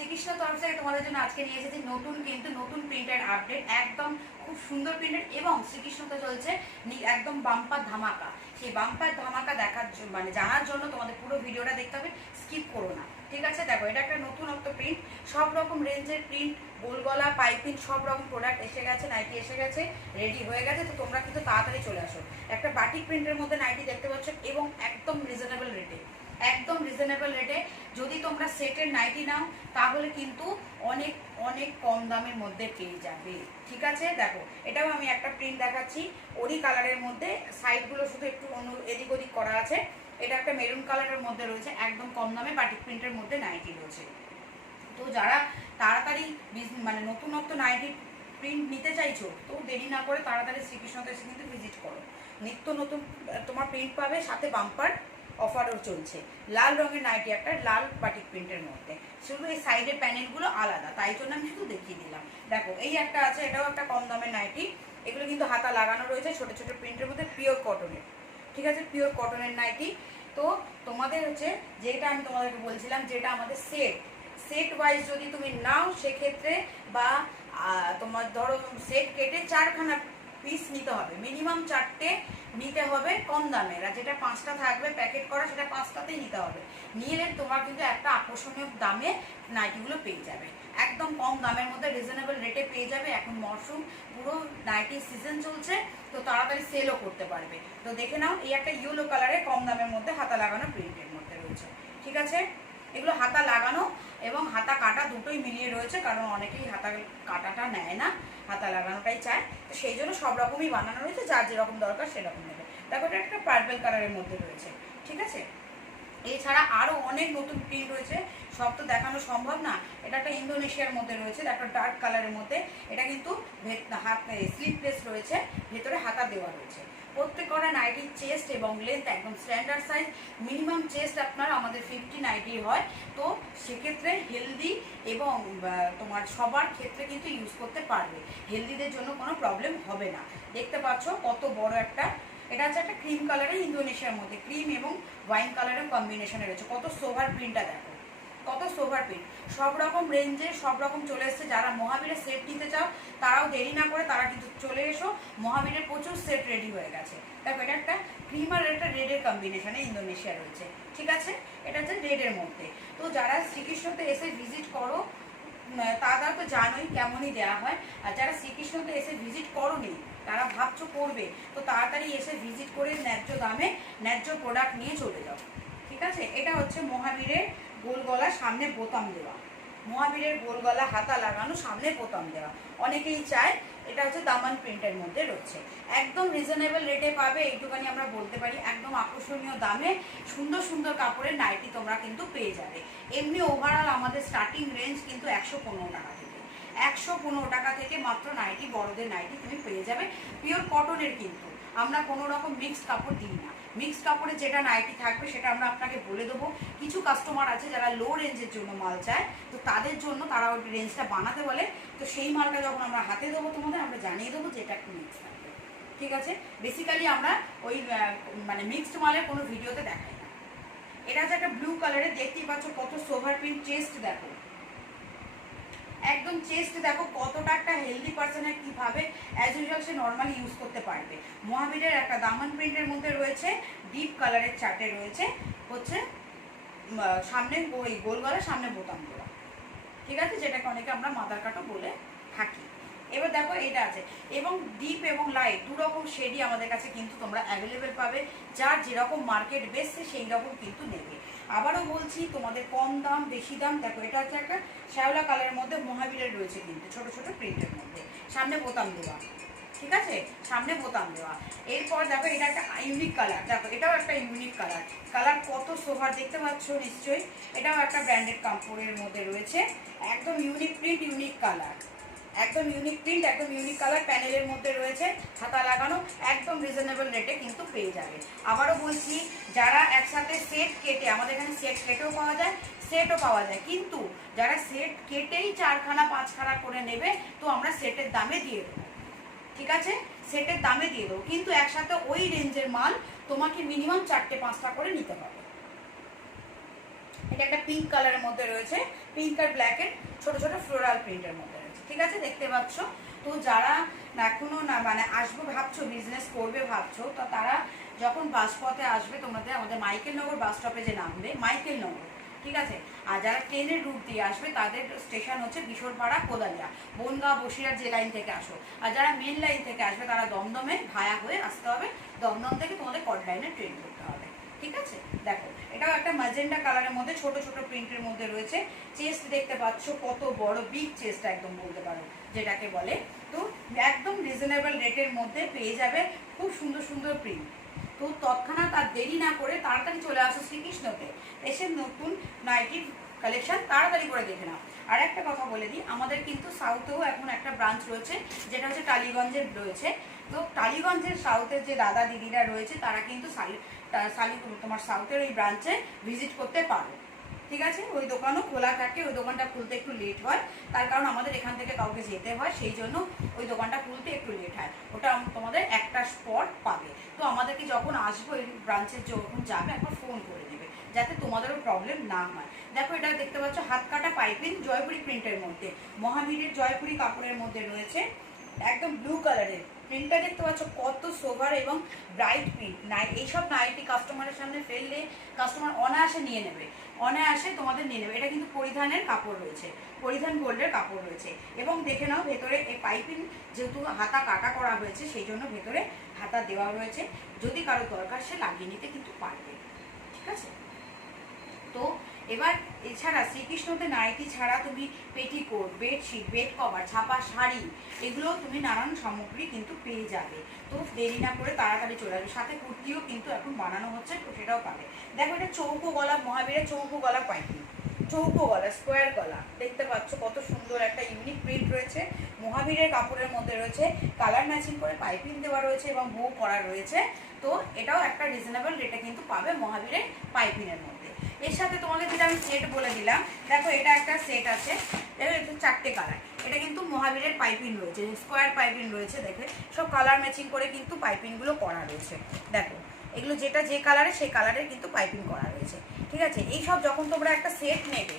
শ্রীকৃষ্ণ তরফ থেকে তোমাদের জন্য আজকে নিয়ে এসেছি নতুন প্রিন্টের আপডেট, একদম খুব সুন্দর প্রিন্টের এবং শ্রীকৃষ্ণতে চলছে একদম বাম্পার ধামাকা। সেই বাম্পার ধামাকা দেখার মানে জানার জন্য তোমাদের পুরো ভিডিওটা দেখতে হবে, স্কিপ করো না, ঠিক আছে? দেখো, এটা একটা নতুনত্ব প্রিন্ট, সব রকম রেঞ্জের প্রিন্ট, গোল গলা, পাইপিং, সব রকম প্রোডাক্ট এসে গেছে, নাইটি এসে গেছে, রেডি হয়ে গেছে। তো তোমরা কিন্তু তাড়াতাড়ি চলে আসো। একটা বাটিক প্রিন্টের মধ্যে নাইটি দেখতে পাচ্ছ এবং একদম রিজনেবল রেটে। যদি তোমরা সেটের নাইটি নাও তাহলে কিন্তু অনেক অনেক কম দামের মধ্যে পেয়ে যাবে, ঠিক আছে? দেখো, এটাও আমি একটা প্রিন্ট দেখাচ্ছি ওরি কালারের মধ্যে, সাইডগুলো শুধু একটু এদিক ওদিক করা আছে। এটা একটা মেরুন কালারের মধ্যে রয়েছে, একদম কম দামে বাটিক প্রিন্টের মধ্যে নাইটি রয়েছে। তো যারা তাড়াতাড়ি মানে নতুনত্ব নাইটি প্রিন্ট নিতে চাইছো, তো দেরি না করে তাড়াতাড়ি শ্রীকৃষ্ণতে এসে কিন্তু ভিজিট করো। নিত্য নতুন তোমার প্রিন্ট পাবে, সাথে বাম্পার অফারও চলছে। লাল রঙের নাইটি একটা, লাল বাটিক প্রিন্টের মধ্যে, শুধু এই সাইডের প্যানেলগুলো আলাদা, তাই জন্য আমি শুধু দেখিয়ে দিলাম। দেখো, এই একটা আছে, এটাও একটা কম দামের নাইটি। এগুলো কিন্তু হাতা লাগানো রয়েছে, ছোট ছোট প্রিন্টের মধ্যে, পিওর কটনের, ঠিক আছে? পিওর কটনের নাইটি। তো তোমাদের হচ্ছে যেটা আমি তোমাদেরকে বলছিলাম, যেটা আমাদের সেট ওয়াইজ যদি তুমি নাও সেক্ষেত্রে, বা তোমার ধরো সেট কেটে 4খানা পিস নিতে হবে, মিনিমাম 4টে নিতে হবে কম দামের, আর যেটা 5টা থাকবে প্যাকেট করা সেটা 5টাতেই নিতে হবে। নিলে তোমার কিন্তু একটা আকর্ষণীয় দামে নাইটিগুলো পেয়ে যাবে, একদম কম দামের মধ্যে রিজনেবল রেটে পেয়ে যাবে। এখন মরশুম, পুরো নাইটি সিজন চলছে, তো তাড়াতাড়ি সেলও করতে পারবে। তো দেখে নাও, এই একটা ইয়েলো কালারে কম দামের মধ্যে হাতা লাগানো প্রিন্টের মধ্যে রয়েছে, ঠিক আছে? এগুলো হাতা লাগানো এবং হাতা কাটা দুটোই মিলিয়ে রয়েছে, কারণ অনেকেই হাতা কাটাটা নেয় না, হাতা লাগানোটাই চায়। তো সেই জন্য সব রকমই বানানো রয়েছে, যার যেরকম দরকার সেরকম নেবে। দেখো, এটা একটা পার্পল কালারের মধ্যে রয়েছে, ঠিক আছে? এছাড়া আরও অনেক নতুন প্রিন্ট রয়েছে, সব তো দেখানো সম্ভব না। এটা একটা ইন্দোনেশিয়ার মধ্যে রয়েছে, একটা ডার্ক কালারের মধ্যে। এটা কিন্তু হাত স্লিভলেস রয়েছে, ভেতরে হাতা দেওয়া রয়েছে। প্রত্যেক কটা নাইটির চেস্ট এবং লেন্থ একদম স্ট্যান্ডার্ড সাইজ, মিনিমাম চেস্ট আপনার আমাদের 50 নাইটি হয়। তো সেক্ষেত্রে হেলদি এবং তোমার সবার ক্ষেত্রে কিন্তু ইউজ করতে পারবে, হেলদিদের জন্য কোনো প্রবলেম হবে না। দেখতে পাচ্ছ কত বড় একটা, এটা হচ্ছে একটা ক্রিম কালারের, ইন্দোনেশিয়ার মধ্যে ক্রিম এবং ওয়াইন কালারের কম্বিনেশনে রয়েছে। কত সোভার প্রিন্টটা দেখো, কত সোভার প্রিন্ট, সব রকম রেঞ্জে সব রকম চলে এসছে। যারা মহাবীরের সেট নিতে চাও তারাও দেরি না করে তারা কিন্তু চলে এসো, মহাবীরের প্রচুর সেট রেডি হয়ে গেছে। দেখো, এটা একটা ক্রিম আর একটা রেডের কম্বিনেশনে ইন্দোনেশিয়া রয়েছে, ঠিক আছে? এটা হচ্ছে রেডের মধ্যে। তো যারা শ্রীকৃষ্ণতে এসে ভিজিট করো তারা তো জানোই কেমনই দেওয়া হয়, আর যারা শ্রীকৃষ্ণতে এসে ভিজিট করোনি, তারা ভাবছো করবে, তো তাড়াতাড়ি এসে ভিজিট করে ন্যায্য দামে ন্যায্য প্রোডাক্ট নিয়ে চলে যাও, ঠিক আছে? এটা হচ্ছে মহাবীরের গোল গলা, সামনে বোতাম দেওয়া, মহাবীরের গোল গলা হাতা লাগানো, সামনে বোতাম দেওয়া, অনেকেই চায়। এটা হচ্ছে দামান প্রিন্টের মধ্যে রয়েছে, একদম রিজনেবল রেটে পাবে, এইটুখানি আমরা বলতে পারি। একদম আকর্ষণীয় দামে সুন্দর সুন্দর কাপড়ের নাইটি তোমরা কিন্তু পেয়ে যাবে। এমনি ওভারঅল আমাদের স্টার্টিং রেঞ্জ কিন্তু 115 টাকা থেকে, 115 টাকা থেকে মাত্র নাইটি, বড়দের নাইটি তুমি পেয়ে যাবে, পিওর কটনের। কিন্তু আমরা কোনো রকম মিক্সড কাপড় দিই না, মিক্সড কাপড়ে যেটা নাইটি থাকবে সেটা আমরা আপনাকে বলে দেবো। কিছু কাস্টমার আছে যারা লো রেঞ্জের জন্য মাল চায়, তো তাদের জন্য তারা ওই রেঞ্জটা বানাতে বলে, তো সেই মালটা যখন আমরা হাতে দেবো তোমাদের, আমরা জানিয়ে দেবো যে এটা একটু মিক্স থাকবে, ঠিক আছে? বেসিক্যালি আমরা ওই মানে মিক্সড মালের কোনো ভিডিওতে দেখাই না। এটা হচ্ছে একটা ব্লু কালারের, দেখতেই পাচ্ছ কত সোভার প্রিন্ট, চেস্ট দেখো, একদম চেস্ট দেখো কতটা একটা হেলদি পার্সনের কিভাবে অ্যাজ ইউজুয়াল সে নর্মালি ইউজ করতে পারবে। মহাবীরের একটা দামান প্রিন্টের মধ্যে রয়েছে, ডিপ কালারের চার্টে রয়েছে, হচ্ছে সামনে ওই গোল গলা, সামনে বোতাম দেওয়া, ঠিক আছে? যেটাকে অনেকে আমরা মাদার কাটও বলে থাকি। এবার দেখো, এটা আছে এবং ডিপ এবং লাইট দু রকম শেডই আমাদের কাছে কিন্তু তোমরা অ্যাভেলেবেল পাবে, যার যেরকম মার্কেট বেসছে সেই রকম কিন্তু নেবে। আবারও বলছি, তোমাদের কম দাম বেশি দাম। দেখো, এটা হচ্ছে একটা শ্যাওলা কালারের মধ্যে মহাবীরের রয়েছে কিন্তু ছোট ছোট প্রিন্টের মধ্যে, সামনে বোতাম দেওয়া, ঠিক আছে? সামনে বোতাম দেওয়া। এরপর দেখো, এটা একটা ইউনিক কালার, দেখো এটাও একটা ইউনিক কালার, কালার কত সোভার দেখতে পাচ্ছ নিশ্চয়ই। এটাও একটা ব্র্যান্ডেড কাপড়ের মধ্যে রয়েছে, একদম ইউনিক প্রিন্ট, ইউনিক কালার, একদম ইউনিক প্রিন্ট, একদম ইউনিক কালার, প্যানেলের মধ্যে রয়েছে, হাতা লাগানো, একদম রিজনেবল রেটে কিন্তু পেয়ে যাবে। আবারও বলছি, যারা একসাথে সেট কেটে, আমাদের এখানে সেট কেটেও পাওয়া যায়, সেটও পাওয়া যায়, কিন্তু যারা সেট কেটেই 4খানা 5খানা করে নেবে, তো আমরা সেটের দামে দিয়ে দেবো, ঠিক আছে? সেটের দামে দিয়ে দেবো, কিন্তু একসাথে ওই রেঞ্জের মাল তোমাকে মিনিমাম 4টে 5টা করে নিতে হবে, এটা একটা পিঙ্ক কালারের মধ্যে রয়েছে, পিঙ্ক আর ব্ল্যাকের ছোট ছোট ফ্লোরাল প্রিন্টের মধ্যে রয়েছে। ঠিক আছে, দেখতে পাচ্ছ। তো যারা এখনো না মানে আসবো ভাবছো, বিজনেস করবে ভাবছো, তো তারা যখন বাসপথে আসবে তোমাদের আমাদের মাইকেলনগর বাস স্টপে যে নামবে, মাইকেলনগর, ঠিক আছে। আর যারা ট্রেনের রুট দিয়ে আসবে তাদের স্টেশন হচ্ছে বিশোরপাড়া, কোদালিয়া, বনগাঁ, বসিরহাট যে লাইন থেকে আসো। আর যারা মেন লাইন থেকে আসবে তারা দমদমে ভায়া হয়ে আসতে হবে, দমদম থেকে তোমাদের কট লাইনে ট্রেন করতে হবে। ঠিক আছে, দেখো এটাও একটা ম্যাজেন্ডা কালারের মধ্যে ছোট ছোট প্রিন্টের মধ্যে রয়েছে। চেস্ট দেখতে পাচ্ছ কত বড়, বিগ চেস্ট একদম বলতে পারো যেটাকে বলে। তো একদম রিজনেবল রেটের মধ্যে পেয়ে যাবে খুব সুন্দর সুন্দর প্রিন্ট। তো তৎক্ষণাৎ আর দেরি না করে তাড়াতাড়ি চলে আসো শ্রীকৃষ্ণতে, এসে নতুন নাইটির কালেকশন তাড়াতাড়ি করে দেখে নাও। আর একটা কথা বলে দিই, আমাদের কিন্তু সাউথেও এখন একটা ব্রাঞ্চ রয়েছে যেটা হচ্ছে টালিগঞ্জের রয়েছে। তো টালিগঞ্জের সাউথের যে দাদা দিদিরা রয়েছে তারা কিন্তু তোমার সাউথের ওই ব্রাঞ্চে ভিজিট করতে পারো। ঠিক আছে, ওই দোকানও খোলা থাকে, ওই দোকানটা খুলতে একটু লেট হয়, তার কারণ আমাদের এখান থেকে কাউকে যেতে হয়, সেই জন্য ওই দোকানটা খুলতে একটু লেট হয়। ওটা তোমাদের একটা স্পট পাবে। তো আমাদেরকে যখন আসবো এই ব্রাঞ্চের যখন যাবে একবার ফোন করে দেবে, যাতে তোমাদেরও প্রবলেম না হয়। দেখো এটা দেখতে পাচ্ছ হাত কাটা পাইপিং জয়পুরি প্রিন্টের মধ্যে, মহাবীরের জয়পুরি কাপড়ের মধ্যে রয়েছে, একদম ব্লু কালারের প্রিন্টটা দেখতে পাচ্ছ কত সোভার এবং ব্রাইট প্রিন্ট। এইসব নাইটি কাস্টমারের সামনে ফেললে কাস্টমার অনায়াসে নিয়ে নেবে, অনায়াসে তোমাদের নিয়ে নেবে। এটা কিন্তু পরিধানের কাপড় রয়েছে, পরিধান গোল্ডের কাপড় রয়েছে। এবং দেখে নাও ভেতরে এই পাইপিং যেহেতু হাতা কাটা করা হয়েছে সেই জন্য ভেতরে হাতা দেওয়া রয়েছে, যদি কারো দরকার সে লাগিয়ে নিতে কিন্তু পারবে। ঠিক আছে, তো এবার এছাড়া শ্রীকৃষ্ণতে নাইটি ছাড়া তুমি পেটিকোট, বেডশিট, বেড কভার, ছাপা শাড়ি, এগুলো তুমি নানান সামগ্রী কিন্তু পেয়ে যাবে। তো দেরি না করে তাড়াতাড়ি চলে আসবে। সাথে কুর্তিও কিন্তু এখন বানানো হচ্ছে, তো সেটাও পাবে। দেখো এটা চৌকো গলা, মহাবীরের চৌকো গলা পাইপিং, চৌকো গলা, স্কোয়ার গলা, দেখতে পাচ্ছ কত সুন্দর একটা ইউনিক প্রিন্ট রয়েছে। মহাবীরের কাপড়ের মধ্যে রয়েছে, কালার ম্যাচিং করে পাইপিং দেওয়া রয়েছে এবং বো করা রয়েছে। তো এটাও একটা রিজনেবল রেটে কিন্তু পাবে মহাবীরের পাইপিংয়ের মধ্যে। এর সাথে তোমাদের যেটা আমি সেট বলে দিলাম, দেখো এটা একটা সেট আছে, এটা 4টে কালার। এটা কিন্তু মহাবীরের পাইপিং রয়েছে, স্কোয়ার পাইপিং রয়েছে, দেখে সব কালার ম্যাচিং করে কিন্তু পাইপিংগুলো করা রয়েছে। দেখো এগুলো যেটা যে কালারে সেই কালারের কিন্তু পাইপিং করা রয়েছে। ঠিক আছে, এই সব যখন তোমরা একটা সেট নেবে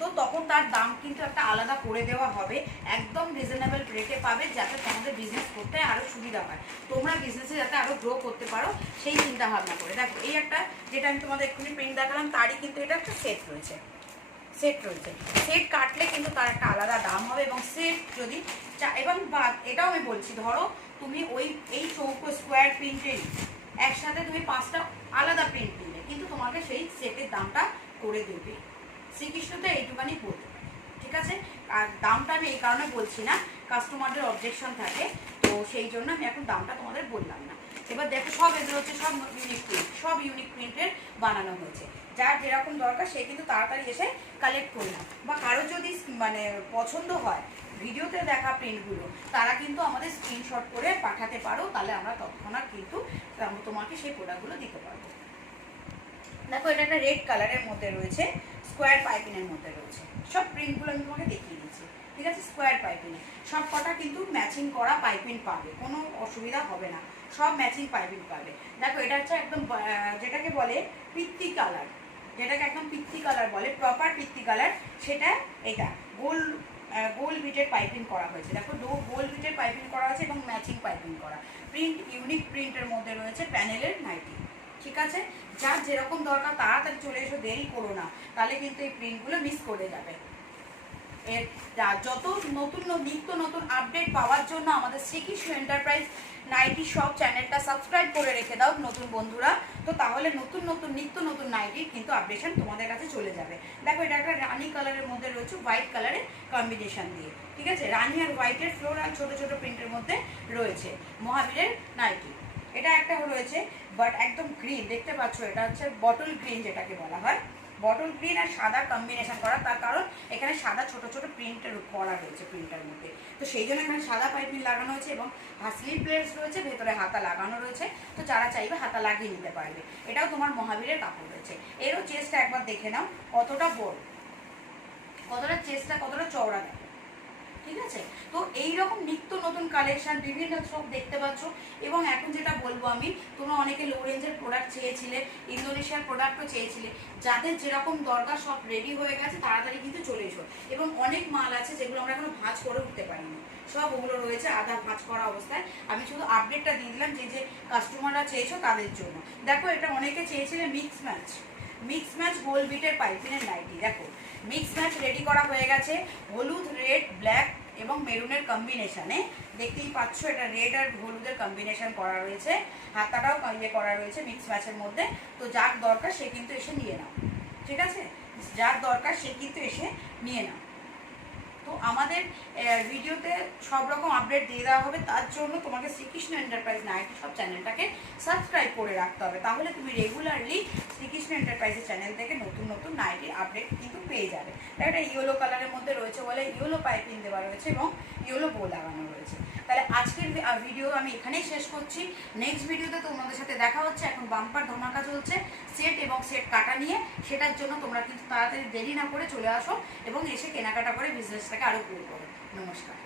তো তখন তার দাম কিন্তু একটা আলাদা করে দেওয়া হবে, একদম রিজনেবল রেটে পাবে, যাতে তোমাদের বিজনেস করতে আরও সুবিধা হয়, তোমরা বিজনেসে যাতে আরও গ্রো করতে পারো সেই চিন্তা ভাবনা করে। দেখো এই একটা যেটা আমি তোমাদের এক্ষুনি প্রিন্ট দেখালাম তারই কিন্তু এটা একটা সেট রয়েছে, সেট রয়েছে। সেট কাটলে কিন্তু তার একটা আলাদা দাম হবে। এবং সেট যদি এবং এটাও আমি বলছি, ধরো তুমি এই চৌকো স্কোয়ার প্রিন্টের একসাথে তুমি 5টা আলাদা প্রিন্ট দিলে কিন্তু তোমাকে সেই সেটের দামটা করে দেবে। শ্রীকৃষ্ণতে এইটুখানি বলতে পারে। ঠিক আছে, আর দামটা আমি এই কারণে বলছি না, কাস্টমারদের অবজেকশন থাকে, তো সেই জন্য আমি এখন দামটা তোমাদের বললাম না। এবার দেখো সব এগুলো হচ্ছে সব ইউনিক প্রিন্ট, সব ইউনিক প্রিন্টের বানানো হয়েছে। যার যেরকম দরকার সে কিন্তু তাড়াতাড়ি এসে কালেক্ট করলাম। বা কারো যদি মানে পছন্দ হয় ভিডিওতে দেখা প্রিন্টগুলো, তারা কিন্তু আমাদের স্ক্রিনশট করে পাঠাতে পারো, তাহলে আমরা তৎক্ষণাৎ কিন্তু তোমাকে সেই প্রোডাক্টগুলো দিতে পারবো। দেখো এটা একটা রেড কালারের মধ্যে রয়েছে, স্কোয়ার পাইপিংয়ের মধ্যে রয়েছে, সব প্রিন্টগুলো আমি তোমাকে দেখিয়ে দিচ্ছি। ঠিক আছে, স্কোয়ার পাইপিং, সব কটা কিন্তু ম্যাচিং করা পাইপিং পাবে, কোনো অসুবিধা হবে না, সব ম্যাচিং পাইপিং পাবে। দেখো এটা হচ্ছে একদম যেটাকে বলে পিত্তি কালার, যেটাকে একদম পিত্তি কালার বলে, প্রপার পিত্তি কালার, সেটা এটা গোল বিটের পাইপিং করা হয়েছে। দেখো গোল বিটের পাইপিং করা হয়েছে এবং ম্যাচিং পাইপিং করা, প্রিন্ট ইউনিক প্রিন্টের মধ্যে রয়েছে, প্যানেলের নাইটি। ঠিক আছে, যার যেরকম দরকার তাড়াতাড়ি চলে এসো, দেরি করো না, তাহলে কিন্তু এই প্রিন্টগুলো মিস করে যাবে। এর যত নতুন নিত্য নতুন আপডেট পাওয়ার জন্য আমাদের শ্রীকৃষ্ণ এন্টারপ্রাইজ নাইটি শপ চ্যানেলটা সাবস্ক্রাইব করে রেখে দাও নতুন বন্ধুরা, তো তাহলে নতুন নতুন নিত্য নতুন নাইটির কিন্তু আপডেশন তোমাদের কাছে চলে যাবে। দেখো এটা একটা রানি কালারের মধ্যে রয়েছে, হোয়াইট কালারের কম্বিনেশন দিয়ে। ঠিক আছে, রানি আর হোয়াইটের ফ্লোর আর ছোটো ছোটো প্রিন্টের মধ্যে রয়েছে মহাবীরের নাইটি। এটা একটা রয়েছে বাট একদম গ্রিন, দেখতে পাচ্ছ এটা হচ্ছে বটল গ্রিন যেটাকে বলা হয়, বটল গ্রিন আর সাদা কম্বিনেশন করা, তার কারণ এখানে সাদা ছোট ছোট প্রিন্টের করা রয়েছে প্রিন্টের মধ্যে, তো সেই জন্য এখানে সাদা পাইপিং লাগানো হয়েছে এবং স্লিভলেস রয়েছে, ভেতরে হাতা লাগানো রয়েছে, তো যারা চাইবে হাতা লাগিয়ে নিতে পারবে। এটাও তোমার মহাবীরের কাপড় রয়েছে। এরও চেস্টটা একবার দেখে নাও কতটা বড়, কতটা চেস্টটা কতটা চওড়া, দেখো ঠিক আছে। তো এইরকম নিত্য নতুন কালেকশন বিভিন্ন সব দেখতে পাচ্ছ। এবং এখন যেটা বলবো আমি, তোমরা অনেকে লো রেঞ্জের প্রোডাক্ট চেয়েছিলে, ইন্দোনেশিয়ার প্রোডাক্টও চেয়েছিলে, যাদের যেরকম দরকার সব রেডি হয়ে গেছে, তাড়াতাড়ি কিন্তু চলে এসো। এবং অনেক মাল আছে যেগুলো আমরা এখনো ভাঁজ করে উঠতে পারিনি, সব ওগুলো রয়েছে আধা ভাঁজ করা অবস্থায়। আমি শুধু আপডেটটা দিয়ে দিলাম যে যে কাস্টমাররা চেয়েছো তাদের জন্য। দেখো এটা অনেকে চেয়েছিলে মিক্স ম্যাচ গোল বিটের পাইপিনের নাইটি। দেখো মিক্স ম্যাচ রেডি করা হয়ে গেছে, হলুদ, রেড, ব্ল্যাক এবং মেরুনের কম্বিনেশনে। দেখতেই পাচ্ছ এটা রেড আর হলুদের কম্বিনেশন করা রয়েছে, হাতাটাও ইয়ে করা রয়েছে মিক্স ম্যাচের মধ্যে। তো যার দরকার সে কিন্তু এসে নিয়ে নাও, ঠিক আছে, যার দরকার সে কিন্তু এসে নিয়ে নাও। তো আমাদের ভিডিওতে সব রকম আপডেট দিয়ে দেওয়া হবে, তার জন্য তোমাকে শ্রীকৃষ্ণ এন্টারপ্রাইজ নাইটি সব চ্যানেলটাকে সাবস্ক্রাইব করে রাখতে হবে, তাহলে তুমি রেগুলারলি শ্রীকৃষ্ণ এন্টারপ্রাইজের চ্যানেল থেকে নতুন নতুন নাইটির আপডেট কিন্তু পেয়ে যাবে। একটা ইয়েলো কালারের মধ্যে রয়েছে বলে ইয়েলো পাইপিং দেওয়া রয়েছে এবং ইয়েলো বো লাগানো রয়েছে। তাহলে আজকের ভিডিও আমি এখানেই শেষ করছি। নেক্সট ভিডিওতে তোমাদের সাথে দেখা হচ্ছে। এখন বাম্পার ধামাকা চলছে সেট এবং সেট কাটা নিয়ে, সেটার জন্য তোমরা কিন্তু তাড়াতাড়ি দেরি না করে চলে আসো এবং এসে কেনাকাটা করে বিজনেসটাকে আরও গ্রো করো। নমস্কার।